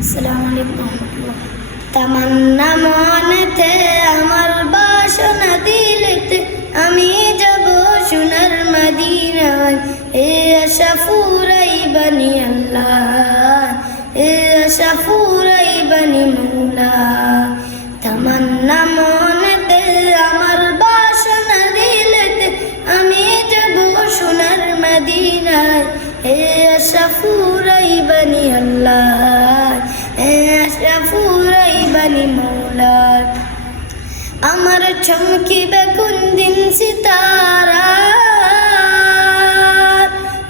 আসসালামু আলাইকুম রহমতুল্লাহ। তামান্না মনেতে আমার বাসনা দিলেতে আমি যাব সোনার মদিনায়। এ আশা ফুরাইবানি আল্লাহ, এ আশা ফুরাইবানি মৌলা। তামান্না মনেতে আমার বাসনা দিলেতে আমি যাব সোনার মদিনায়। এ আশা ফুরাইবানি আল্লাহ, এ আশা ফুরাইবানি মৌলা। আমার চমকিবে কোন দিন সিতারা,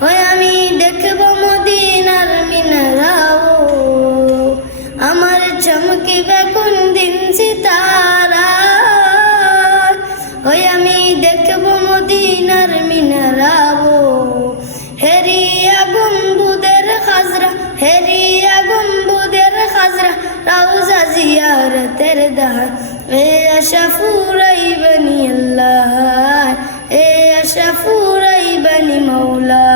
ওই আমি দেখব মদিনার মিনারাও। আমার চমকিবে কোন দিন সিতারা, ওই আমি দেখব মদিনার মিনারাও। হেরিয়া গম্বুদের খাজরা, হেরিয়া গম্বুদের খাজরা, রওজা জিয়ারতের দান। এ আশা ফুরাইবানি আল্লাহ, এ আশা ফুরাইবানি মৌলা।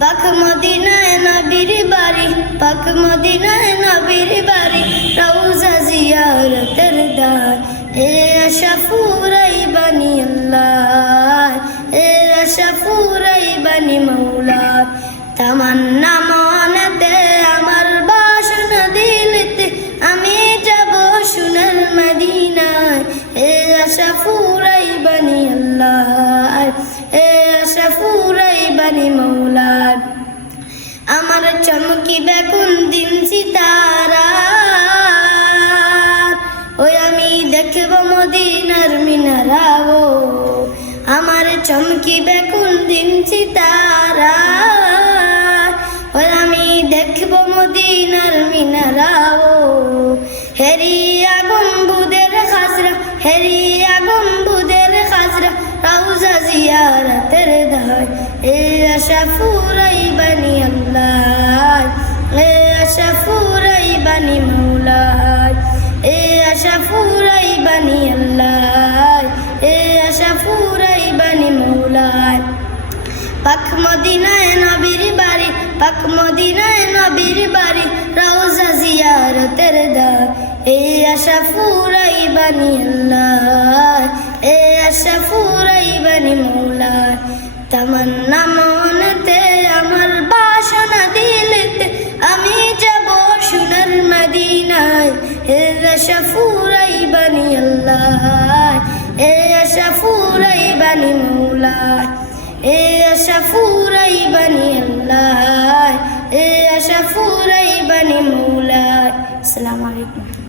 পাক মদিনায় নবীর বাড়ি, পাক মদিনায় নবীর বাড়ি, রওজা জিয়ারতের দান। এ আশা ফুরাইবানি আল্লাহ, এ আশা ফুরাইবানি মৌলা। তামান্না মনেতে আমার বাসনা দিলেতে আমি যাব সোনার মদিনায়। এ আশা ফুরাইবানি আল্লাহ, এ আশা ফুরাইবানি মৌলা। আমার চমকিবে কোন দিন সিতারা, ওই আমি দেখব মদিনার মিনারাও। আমার চমকিবে কোন দিন সিতারা, ওই আমি দেখব মদিনার মিনারাও। হেরিয়া গম্বুদের খাজরা, হেরিয়া গম্বুদের খাজরা, রওজা জিয়ারতের দান। এ আশা ফুরাইবানি আল্লাহ, এ আশা ফুরাইবানি মৌলা। এ আশা ফুরাইবানি আল্লাহ, এ আশা ফুরাইবানি মৌলা। পাক মদিনায় নবীর বাড়ি, পাক মদিনায় নবীর বাড়ি, রওজা জিয়ারতের দান। এ আশা ফুরাইবানি আল্লাহ, এ আশা ফুরাইবানি মৌলা। তামান্না মনেতে আমার বাসনা দিলেতে আমি যাব সোনার মদিনায়। এ আশা ফুরাইবানি আল্লাহ, এ আশা ফুরাইবানি মৌলা। এ আশা ফুরাইবানি আল্লাহ, এ আশা ফুরাইবানি মৌলা। আসসালামু আলাইকুম।